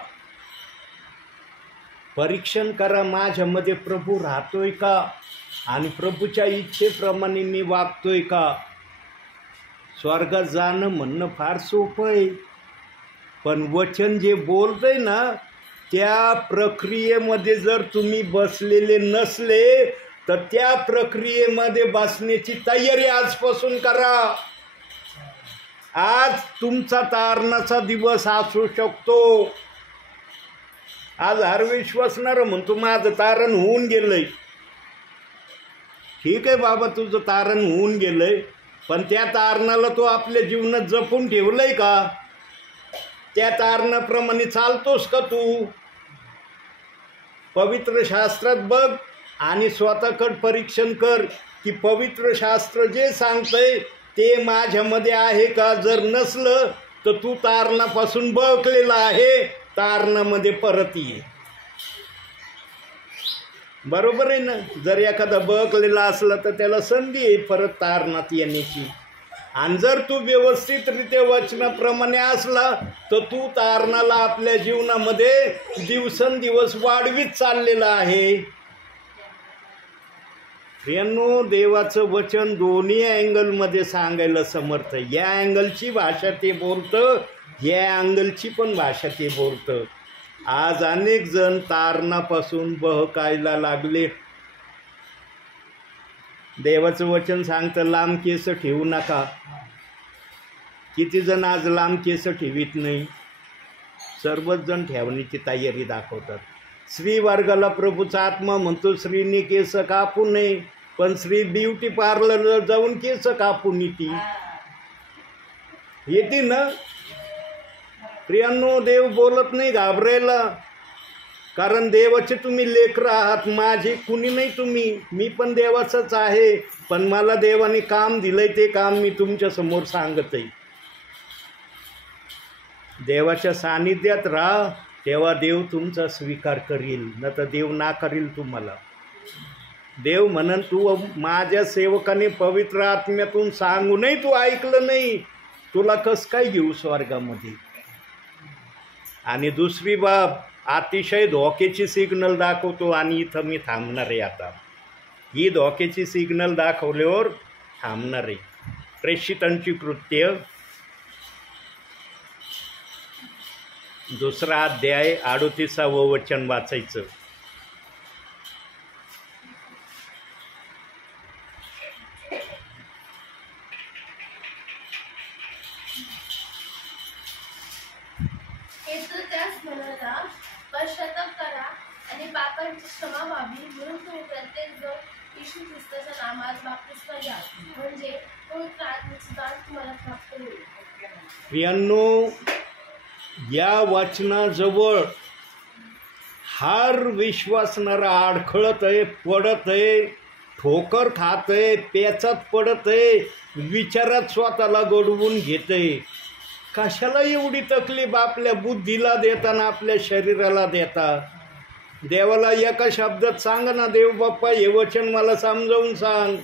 परीक्षण करा, माझ्यामध्ये प्रभू राहतोय का आणि प्रभूच्या इच्छेप्रमाणे मी वागतोय का. स्वर्गात जाणं म्हणणं फार सोपं आहे, पण वचन जे बोलतंय ना त्या प्रक्रियेमध्ये जर तुम्ही बसलेले नसले तर त्या प्रक्रियेमध्ये बसण्याची तयारी आजपासून करा. आज तुमचा तारणाचा दिवस असू शकतो. आज हर विश्वासणार म्हणतो माझं तारण होऊन गेलंय. ठीक आहे बाबा, तुझं तारण होऊन गेलंय, पण त्या तारणाला तो आपल्या जीवनात जपून ठेवलंय का? त्या तारणाप्रमाणे चालतोस का तू? पवित्र शास्त्रात बघ आणि स्वतःकडे परीक्षण कर की पवित्र शास्त्र जे सांगतंय ते माझ्यामध्ये आहे का. जर नसलं तर तू तारणापासून बळकलेला आहे, तारणामध्ये परत ये. बरोबर आहे ना. जर एखादा बळकलेला असला तर त्याला संधी आहे परत तारणात येण्याची. आणि जर तू व्यवस्थितरित्या वचनाप्रमाणे असला तर तू तारणाला आपल्या जीवनामध्ये दिवसेंदिवस वाढवीत चाललेला आहे. प्रियांनो, देवाचं वचन दोन्ही अँगलमध्ये सांगायला समर्थ. या अँगलची भाषा ते बोलतं, या अँगलची पण भाषा ते बोलतं. आज अनेक जण तारणापासून बहकायला लागले. देवाचं वचन सांगतं लांब केस ठेवू नका. किती जण आज लांब केस ठेवीत नाही. सर्वच जण ठेवण्याची तयारी दाखवतात. स्त्री वर्गाला प्रभूचा आत्मा म्हणतो स्त्रीने केस कापू नये, पण स्त्री ब्युटी पार्लरला जाऊन केस कापून येते ना. प्रियांनो, देव बोलत नाही घाबरायला, कारण देवाचे तुम्ही लेकरं आहात. माझे कुणी नाही तुम्ही, मी पण देवाचंच आहे. पण मला देवाने काम दिलंय ते काम मी तुमच्या समोर सांगत आहे. देवाच्या सानिध्यात राहा, तेव्हा देव तुमचा स्वीकार करील, न तर देव नाकारील तुम्हाला. देव म्हणन तू माझ्या सेवकाने पवित्र आत्म्यातून सांगूनही तू ऐकलं नाही, तुला कसं काय घेऊ स्वर्गामध्ये. आणि दुसरी बाब अतिशय धोक्याची सिग्नल दाखवतो आणि इथं मी थांबणार आहे. आता ही धोक्याची सिग्नल दाखवल्यावर थांबणार आहे. प्रेषितांची कृत्य 2 अध्याय 38वं वचन वाचायचं. त्यास म्हणाला पश्चाताप करा पापांची क्षमा व्हावी म्हणून तुम्ही प्रत्येक जण येशू ख्रिस्ताच्या नामात बाप्तिस्मा घ्या, म्हणजे पवित्र आत्म्याचे दान तुम्हाला प्राप्त होईल. प्रियांनो, या वाचनाजवळ हर विश्वासणारा अडखळत आहे, पडत आहे, ठोकर खात आहे, पेचात पडत आहे, विचारात स्वतःला गडवून घेत आहे. कशाला एवढी तकलीफ आपल्या बुद्धीला देताना आपल्या शरीराला देता? देवाला एका शब्दात सांग ना, देव बाप्पा हे वचन मला समजावून सांग.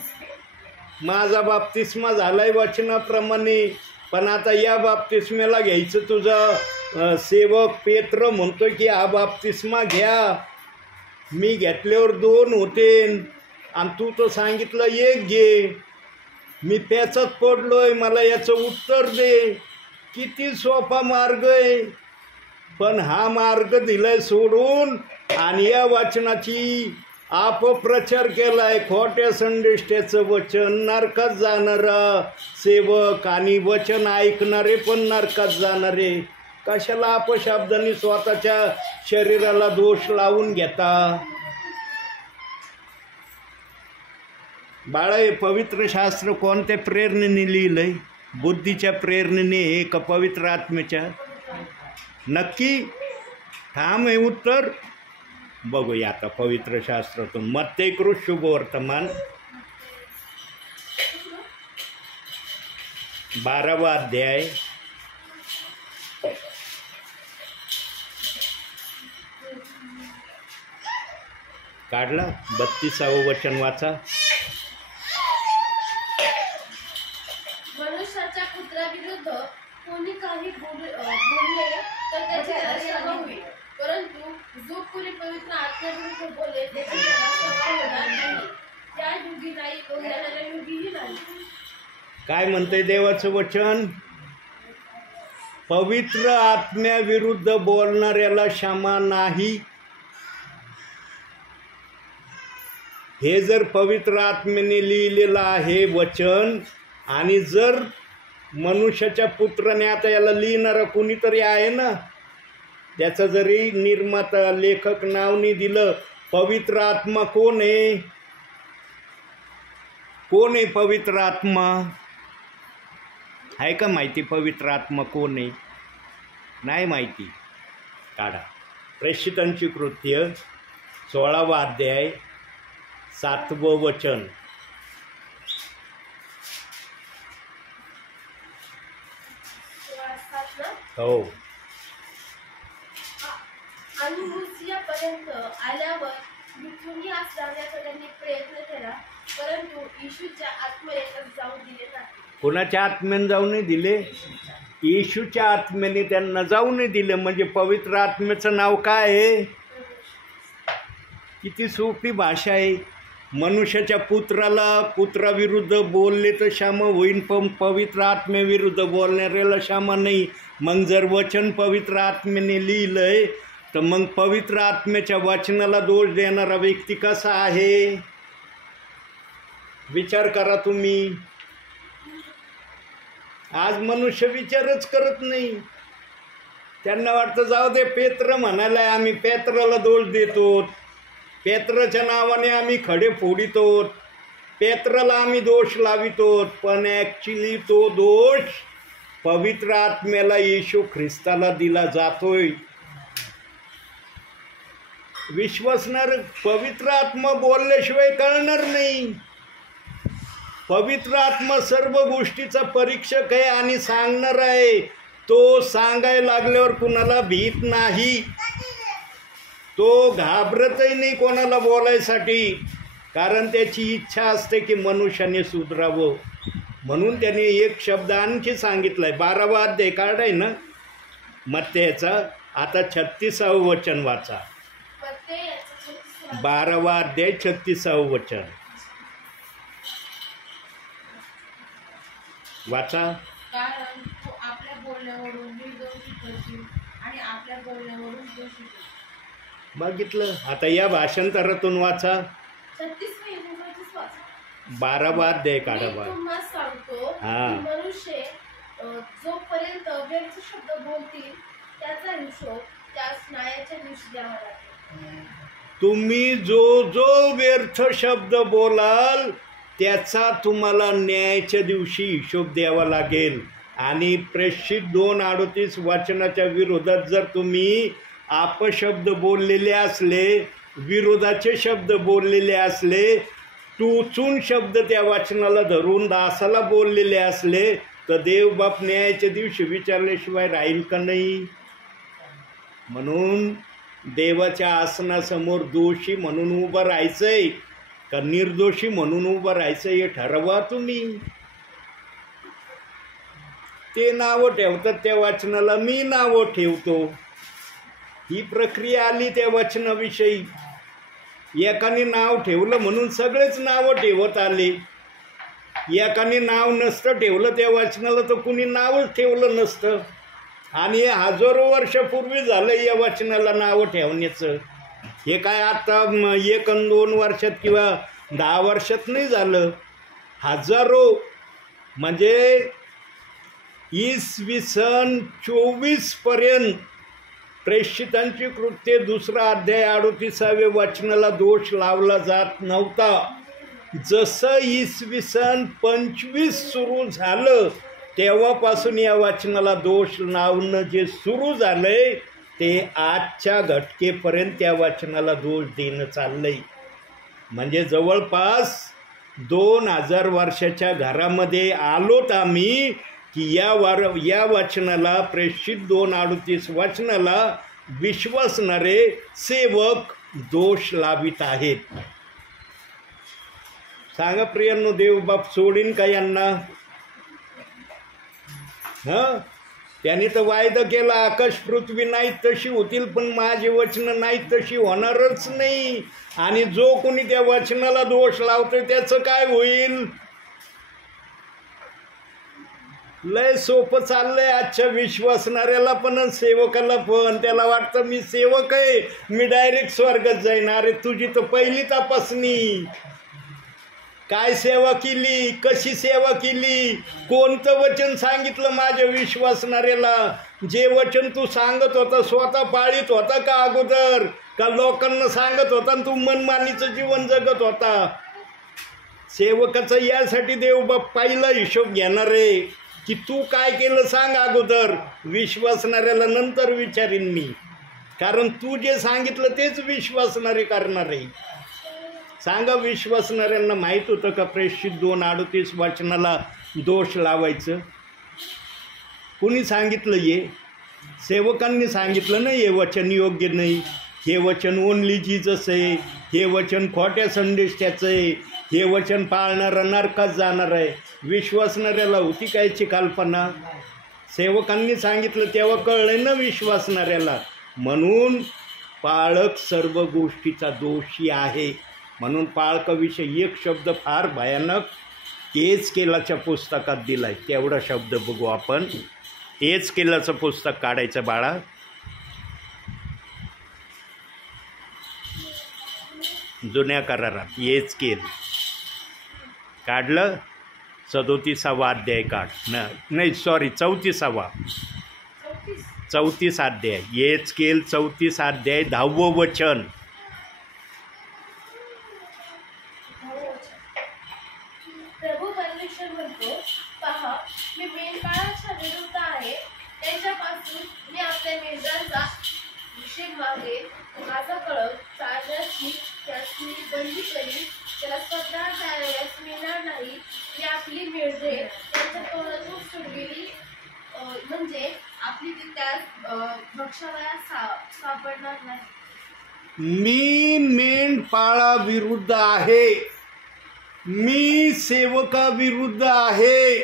माझा बाप्तिस्मा झालाय वचनाप्रमाणे, पण आता या बाप्तिस्म्याला घ्यायचं तुझा सेवक पेत्र म्हणतो की हा बाप्तिस्मा घ्या. मी घेतल्यावर 2 होते आणि तू तर सांगितलं 1 घे. मी पेचात पडलोय, मला याचं उत्तर दे. किती सोपा मार्ग आहे, पण हा मार्ग दिलाय सोडून आणि या वचनाची अपप्रचार केलाय. खोट्या संदेष्टाचं वचन, नरकात जाणारा सेवक आणि वचन ऐकणारे पण नरकात जाणारे. कशाला अपशब्दांनी स्वतःच्या शरीराला दोष लावून घेता? बाळा, हे पवित्र शास्त्र कोणत्या प्रेरणेने लिहिलंय? बुद्धीच्या प्रेरणेने का पवित्र आत्म्याच्या? नक्की ठाम आहे उत्तर. बघूया आता पवित्र शास्त्रातून. मत्ते कृत शुभवर्तमान 12वा अध्याय काढला 32वे वचन वाचा. मनुष्याच्या पुत्राविरुद्ध कोणी काही बोलले तर त्याची त्याला क्षमा होईल, परंतु जो कोणी पवित्र आत्म्याविरुद्ध बोले त्याची त्याला क्षमा होणार नाही. त्या युगी नाही, येणाऱ्या युगीही नाही. काय म्हणतंय देवाचं वचन? पवित्र आत्म्याविरुद्ध बोलणाऱ्याला क्षमा नाही. हे जर पवित्र आत्म्याने लिहिलेलं आहे वचन, आणि जर मनुष्याच्या पुत्राने, आता याला लिहिणारा कोणीतरी आहे ना, त्याचं जरी निर्माता लेखक नाव नाही दिलं, पवित्र आत्मा कोण आहे? कोण आहे पवित्र आत्मा? आहे का माहिती पवित्र आत्मा कोण आहे? नाही माहिती? काढा प्रेषितांची कृत्य 16वा अध्याय 7वं वचन. हो. आणि मुसियापर्यंत आल्यावर बिथुनियास जाण्याचा त्यांनी प्रयत्न केला, परंतु येशूच्या आत्म्याने जाऊ दिले नाही. कोणाच्या आत्म्याने जाऊ नाही दिले? येशूच्या आत्म्याने त्यांना जाऊ नाही दिले. म्हणजे पवित्र आत्म्याचं नाव काय आहे? किती सोपी भाषा आहे. मनुष्याच्या पुत्राविरुद्ध बोलले तर क्षमा होईन, पण पवित्र आत्म्याविरुद्ध बोलणाऱ्याला क्षमा नाही. मग जर वचन पवित्र आत्म्याने लिहिलंय, तर मग पवित्र आत्म्याच्या वचनाला दोष देणारा व्यक्ती कसा आहे? विचार करा तुम्ही. आज मनुष्य विचारच करत नाही. त्यांना वाटतं जाऊ दे, पेत्र म्हणायला आम्ही पेत्राला दोष देतो, पेत्राच्या नावाने आम्ही खडे फोडितो, पेत्राला आम्ही दोष लावितो, पण ॲक्च्युली तो दोष पवित्र आत्म्याला, येशू ख्रिस्ताला दिला जातोय. विश्वासणार पवित्र आत्मा बोलल्याशिवाय कळणार नाही. पवित्र आत्मा सर्व गोष्टीचा परीक्षक आहे आणि सांगणार आहे. तो सांगायला लागल्यावर कुणाला भीत नाही, तो घाबरतही नाही कोणाला बोलायसाठी, कारण त्याची इच्छा असते की मनुष्याने सुधरावं. म्हणून त्याने एक शब्द आणखी सांगितलाय. 12वा अध्याय काढाय ना मत्तेचा. आता 36वे वचन वाचा. 12वा अध्याय 36वे वचन वाचा. कारण तू आपल्या बोलण्यावरून निर्दोषी करशील आणि आपल्या बोलण्यावरून दोषी करशील. बघितलं. आता या भाषांतरातून वाचा. 12वा अध्याय काढा. तुम्हाला सांगतो हां. की मनुष्य जोपर्यंत व्यर्थ शब्द बोलतील त्याचा हिशोब त्यास न्यायाच्या दिवशी द्यावा लागेल. तुम्ही जो जो व्यर्थ शब्द बोलाल त्याचा तुम्हाला न्यायाच्या दिवशी हिशोब द्यावा लागेल. आणि प्रेषित 2:38 वचनाच्या विरोधात जर तुम्ही अपशब्द बोललेले असले, विरोधाचे शब्द बोललेले असले, टोचून शब्द त्या वचनाला धरून दासाला बोललेले असले, तर देवबाप न्यायाच्या दिवशी विचारल्याशिवाय राहील का नाही? म्हणून देवाच्या आसनासमोर दोषी म्हणून उभं राहायचंय का निर्दोषी म्हणून उभं राहायचंय हे ठरवा तुम्ही. ते नावं ठेवतात त्या वचनाला, मी नावं ठेवतो. ही प्रक्रिया आली त्या वचनाविषयी. एकाने नाव ठेवलं म्हणून सगळेच नावं ठेवत आले. एकाने नाव नसतं ठेवलं त्या वचनाला तर कुणी नावच ठेवलं नसतं. आणि हजारो वर्षापूर्वी झालं या वचनाला नावं ठेवण्याचं. हे काय आता 1-2 वर्षात किंवा 10 वर्षात नाही झालं. हजारो म्हणजे इसवी सन 24 पर्यंत प्रेषितांची कृत्ये 2 अध्याय 38व्या वचनाला दोष लावला जात नव्हता. जसं इसवी सन 25 सुरू झालं तेव्हापासून या वचनाला दोष लावणं जे सुरू झालंय ते आजच्या घटकेपर्यंत त्या वचनाला दोष देणं चाललंय. म्हणजे जवळपास 2000 वर्षाच्या घरामध्ये आलोत आम्ही की या वचनाला प्रेषित 2:38 वचनाला विश्वासणारे सेवक दोष लावित आहेत. सांगा प्रियांनो, देवबाप सोडीन का यांना? त्यांनी तर वायदा केला, आकाश पृथ्वी नाही तशी होतील पण माझे वचन नाही तशी होणारच नाही. आणि जो कोणी त्या वचनाला दोष लावतोय त्याचं काय होईल? लय सोपं चाललंय आजच्या विश्वासणाऱ्याला पण सेवकाला पण. त्याला वाटतं मी सेवक आहे, मी डायरेक्ट स्वर्गात जाईन. अरे तुझी तर पहिली तपासणी. काय सेवा केली, कशी सेवा केली, कोणतं वचन सांगितलं माझ्या विश्वासणाऱ्याला? जे वचन तू सांगत होता स्वतः पाळीत होता का अगोदर, का लोकांना सांगत होता आणि तू मनमानीचं जीवन जगत होता? सेवकाचा यासाठी देवबाप पहिला हिशोब घेणार आहे की तू काय केलं सांग अगोदर. विश्वासणाऱ्याला नंतर विचारीन मी, कारण तू जे सांगितलं तेच विश्वासणारे करणार आहे. सांगा, विश्वासणाऱ्यांना माहीत होतं का प्रेषित 2:38 वचनाला दोष लावायचं? कुणी सांगितलं? हे सेवकांनी सांगितलं नाही हे वचन योग्य नाही, हे वचन ओनली जीजस आहे, हे वचन खोट्या संदेशाचं आहे, हे वचन पाळणारा नरकात जाणार आहे. विश्वासणाऱ्याला होती कायची कल्पना? सेवकांनी सांगितलं तेव्हा कळलं ना विश्वासणाऱ्याला. म्हणून पाळक सर्व गोष्टीचा दोषी आहे. म्हणून पाळकाविषयी एक शब्द फार भयानक एचकेलाच्या पुस्तकात दिलाय. तेवढा शब्द बघू आपण. एचकेलाचं पुस्तक काढायचं बाळा. जुन्या करारात एचकेल काढलं. 37वा अध्याय काढ. नाही सॉरी 34वा 34 अध्याय. एचकेल 34 अध्याय 10वं वचन. प्रभू परमेश्वर म्हणतो, पहा मी मेंढपाळाच्या विरुद्ध आहे. त्यांच्यापासून मी आपल्या मेंढरांचा हिशेब मागेन. माझा कळप चालण्याची त्यासनी बंदी करीन. त्याला स्वतः चालण्यास मिळणार नाही. मी आपली मेंढरे त्यांच्या तोंडातून सुटलेली म्हणजे आपली ती त्यास भक्षावयास सापडणार नाही. मी मेंढपाळा विरुद्ध आहे, मी सेवका विरुद्ध आहे,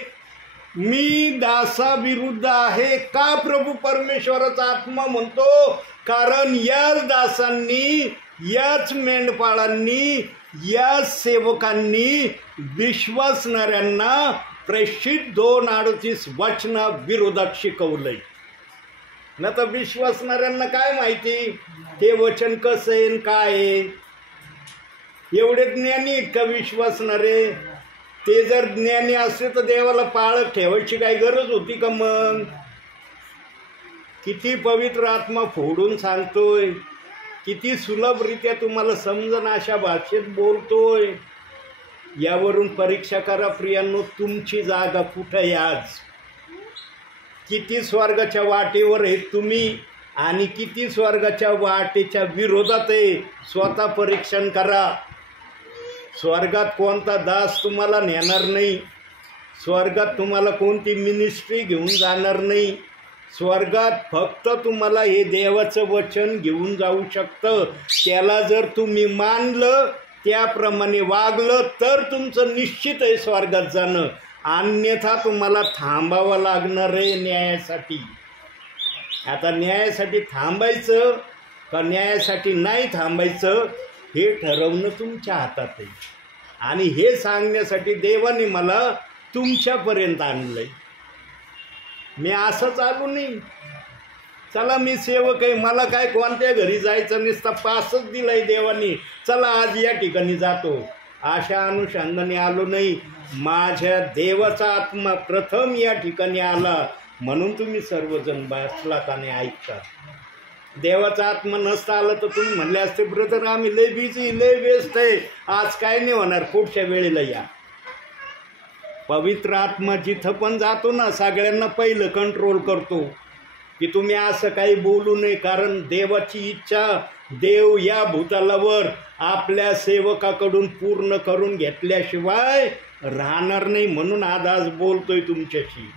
मी दासा विरुद्ध आहे. का प्रभू परमेश्वराचा आत्मा म्हणतो? कारण याच दासांनी, याच मेंढपाळांनी, या सेवकांनी विश्वासणाऱ्यांना प्रेषित 2:38 वचना विरोधात शिकवलंय. न तर विश्वासणाऱ्यांना काय माहिती हे वचन कसं आहे काय आहे? एवढे ज्ञानी आहेत का विश्वासणारे? ते जर ज्ञानी असते तर देवाला पाळत ठेवायची काही गरज होती का? मग किती पवित्र आत्मा फोडून सांगतोय. किती सुलभरित्या तुम्हाला समजन अशा भाषेत बोलतोय. यावरून परीक्षा करा प्रियांनो, तुमची जागा कुठं आहे आज. किती स्वर्गाच्या वाटेवर आहे तुम्ही आणि किती स्वर्गाच्या वाटेच्या विरोधात आहे. स्वतः परीक्षण करा. स्वर्गात कोणता दास तुम्हाला नेणार नाही. स्वर्गात तुम्हाला कोणती मिनिस्ट्री घेऊन जाणार नाही. स्वर्गात फक्त तुम्हाला हे देवाचं वचन घेऊन जाऊ शकतं. त्याला जर तुम्ही मानलं, त्याप्रमाणे वागलं तर तुमचं निश्चित आहे स्वर्गात जाणं. अन्यथा तुम्हाला थांबावं लागणार आहे न्यायासाठी. आता न्यायासाठी थांबायचं का न्यायासाठी नाही थांबायचं हे ठरवणं तुमच्या हातात आहे. आणि हे सांगण्यासाठी देवाने मला तुमच्यापर्यंत आणलंय. मी असंच आलो नाही. चला मी सेवक आहे, मला काय कोणत्या घरी जायचं नुसता पासच दिलाय देवानी, चला आज या ठिकाणी जातो, अशा अनुषंगाने आलो नाही. माझ्या देवाचा आत्मा प्रथम या ठिकाणी आला म्हणून तुम्ही सर्वजण बसलात आणि ऐकता. देवाचा आत्मा नसता आला तर तुम्ही म्हणले असते ब्रदर आम्ही लय बिझी लय व्यस्त आहे, आज काय नाही होणार, पुढच्या वेळेला या. पवित्र आत्मा जिथं पण जातो ना सगळ्यांना पहिलं कंट्रोल करतो की तुम्ही असं काही बोलू नये. कारण देवाची इच्छा देव या भूतलावर आपल्या सेवकाकडून पूर्ण करून घेतल्याशिवाय राहणार नाही. म्हणून आज बोलतोय तुमच्याशी.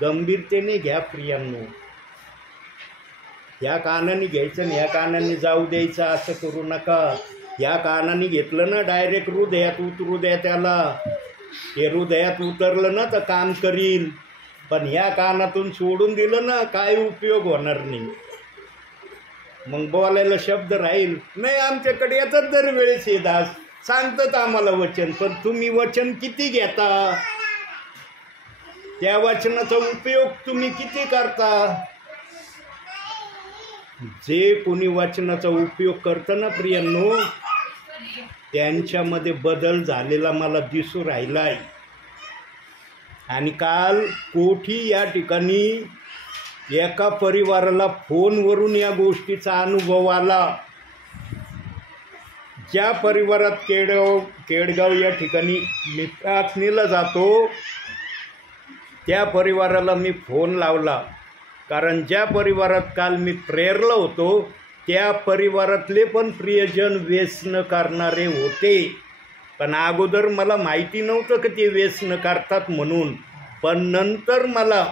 गंभीरतेने घ्या प्रियांनो. या कानाने घ्यायचं आणि या कानाने जाऊ द्यायचं असं करू नका. या कानाने घेतलं ना डायरेक्ट हृदयात उतरू द्या त्याला. हे हृदयात उतरलं ना तर काम करील. पण ह्या कानातून सोडून दिलं ना काय उपयोग होणार नाही. मग बोलायला शब्द राहील नाही. आमच्याकडे येतात दरवेळेस हे दास सांगतात आम्हाला वचन, पण तुम्ही वचन किती घेता, त्या वचनाचा उपयोग तुम्ही किती करता. जे कोणी वचनाचा उपयोग करतं ना प्रियांनो, त्यांच्यामध्ये बदल झालेला मला दिसू राहिलाय. आणि काल कोठी या ठिकाणी एका परिवाराला फोनवरून या गोष्टीचा अनुभव आला. ज्या परिवारात केडगाव या ठिकाणी मी प्रार्थनेला जातो त्या परिवाराला मी फोन लावला. कारण ज्या परिवारात काल मी प्रेरला होतो त्या परिवारातले पण प्रियजन व्यसन करणारे होते. पण अगोदर मला माहिती नव्हतं की ते व्यसन करतात म्हणून. पण नंतर मला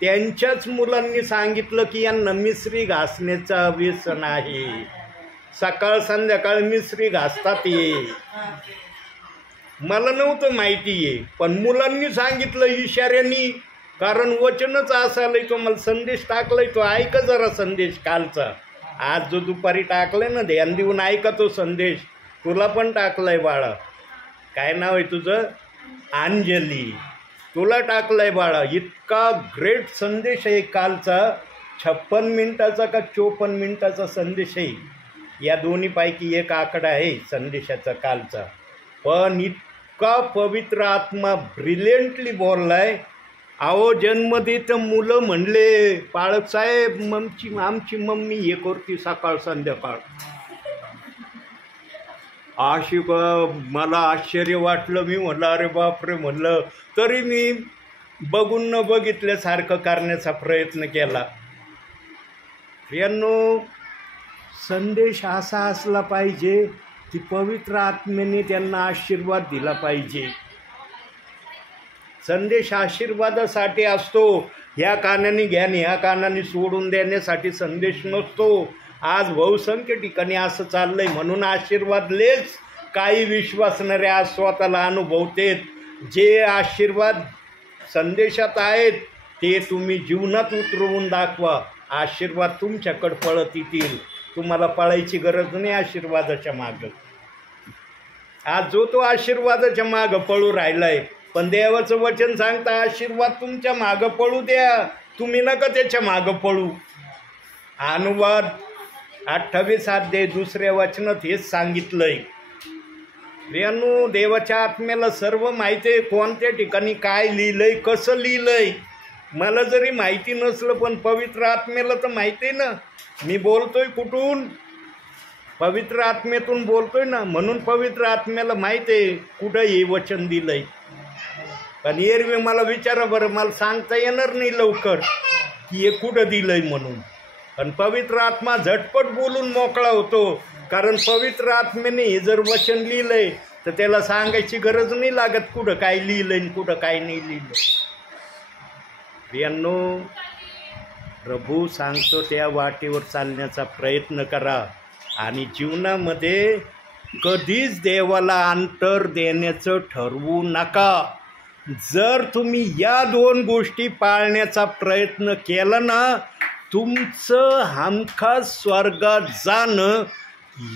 त्यांच्याच मुलांनी सांगितलं की यांना मिसरी घासण्याचा व्यसन आहे, सकाळ संध्याकाळ मिसरी घासतात. ये मला नव्हतं माहिती आहे, पण मुलांनी सांगितलं इशाऱ्यांनी. कारण वचनच असायला तो मला संदेश टाकलाय, तो ऐका जरा संदेश कालचा. आज जो दुपारी टाकलाय ना ध्यान देऊन ऐका तो संदेश. तुला पण टाकलाय बाळा. काय नाव आहे तुझं? अंजली. तुला टाकलाय बाळा. इतका ग्रेट संदेश आहे कालचा. 56 मिनिटाचा का 54 मिनिटाचा संदेश आहे. या दोन्हीपैकी एक आकडा आहे संदेशाचा कालचा. पण इतका पवित्र आत्मा ब्रिलियंटली बोललाय. अहो जन्मदित मुलं म्हणले पाळक साहेब आमची मम्मी हे करते सकाळ संध्याकाळ. अशी मला आश्चर्य वाटलं. मी म्हणलं अरे बापरे म्हणलं. तरी मी बघून न बघितल्यासारखं करण्याचा प्रयत्न केला. यांनो संदेश असा असला पाहिजे की पवित्र आत्म्याने त्यांना आशीर्वाद दिला पाहिजे. संदेश आशीर्वादासाठी असतो. ह्या कानाने घ्या आणि ह्या कानाने सोडून देण्यासाठी संदेश नसतो. आज बहुसंख्य ठिकाणी असं चाललंय. म्हणून आशीर्वादलेच काही विश्वासणारे आज स्वतःला अनुभवतेत. जे आशीर्वाद संदेशात आहेत ते तुम्ही जीवनात उतरवून दाखवा. आशीर्वाद तुमच्याकडे पळत येतील. तुम्हाला पळायची गरज नाही आशीर्वादाच्या मागं. आज जो तो आशीर्वादाच्या मागं पळू राहिलाय. पण देवाचं वचन सांगता आशीर्वाद तुमच्या मागं पळू द्या, तुम्ही नका त्याच्या मागं पळू. अनुवाद 28 अध्याय 2 वचनात हेच सांगितलंय. प्रियांनो देवाच्या आत्म्याला सर्व माहिती आहे. कोणत्या ठिकाणी काय लिहिलंय, कसं लिहिलंय. मला जरी माहिती नसलं पण पवित्र आत्म्याला तर माहिती आहे ना. मी बोलतोय कुठून? पवित्र आत्म्यातून बोलतोय ना. म्हणून पवित्र आत्म्याला माहीत आहे कुठं हे वचन दिलंय. पण एरवी मला विचारा बरं, मला सांगता येणार नाही लवकर की हे कुठं दिलंय म्हणून. पण पवित्र आत्मा झटपट बोलून मोकळा होतो. कारण पवित्र आत्म्याने हे जर वचन लिहिलंय तर त्याला सांगायची गरज नाही लागत कुठं काय लिहिलंय आणि कुठं काय नाही लिहिलं. प्रियांनो, प्रभू सांगतो त्या वाटेवर चालण्याचा प्रयत्न करा आणि जीवनामध्ये कधीच देवाला अंतर देण्याचं ठरवू नका. जर तुम्ही या 2 गोष्टी पाळण्याचा प्रयत्न केला ना, तुमचं हमखास स्वर्गात जाणं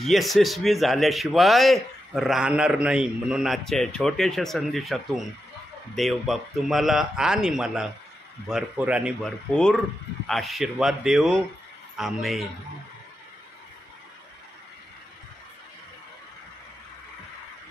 यशस्वी झाल्याशिवाय राहणार नाही. म्हणून आजच्या छोट्याशा संदेशातून देवबाप तुम्हाला आणि मला भरपूर आणि भरपूर आशीर्वाद देव. आमेन.